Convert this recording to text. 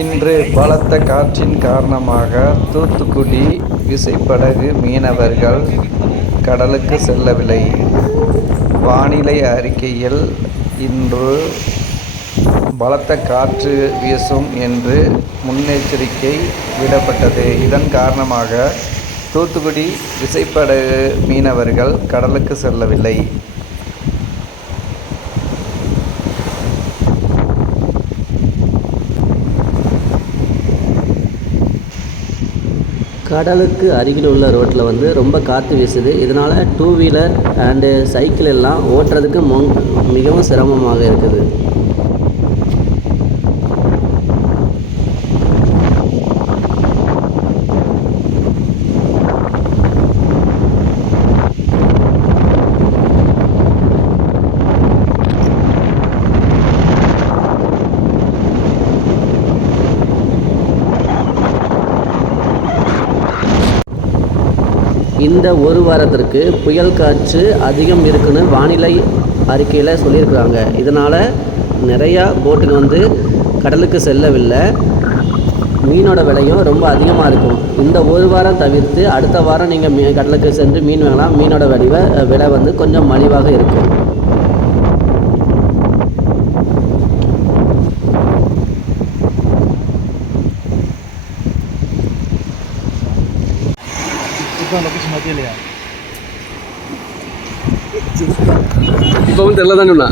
இன்று பலத்த காற்றின் காரணமாக தூத்துக்குடி விசைப்படகு மீனவர்கள் கடலுக்கு செல்லவில்லை. வானிலை அறிக்கையில் இன்று பலத்த காற்று வீசும் என்று முன்னெச்சரிக்கை விடப்பட்டது. இதன் காரணமாக தூத்துக்குடி விசைப்படகு மீனவர்கள் கடலுக்கு செல்லவில்லை. கடலுக்கு அருகில் உள்ள ரோட்டில் வந்து ரொம்ப காற்று வீசுது. இதனால் டூ வீலர் அண்டு சைக்கிள் எல்லாம் ஓட்டுறதுக்கு மிகவும் சிரமமாக இருக்குது. இந்த ஒரு வாரத்திற்கு புயல் காற்று அதிகம் இருக்குன்னு வானிலை அறிக்கையில் சொல்லியிருக்கிறாங்க. இதனால் நிறையா போட்டுங்க வந்து கடலுக்கு செல்லவில்லை. மீனோட விலையும் ரொம்ப அதிகமாக இருக்கும். இந்த ஒரு வாரம் தவிர்த்து அடுத்த வாரம் நீங்கள் மீ கடலுக்கு சென்று மீன் வாங்கலாம். மீனோட வடிவ விலை வந்து கொஞ்சம் மலிவாக இருக்கும். இப்போ வந்து தெரியல தான் சொன்னா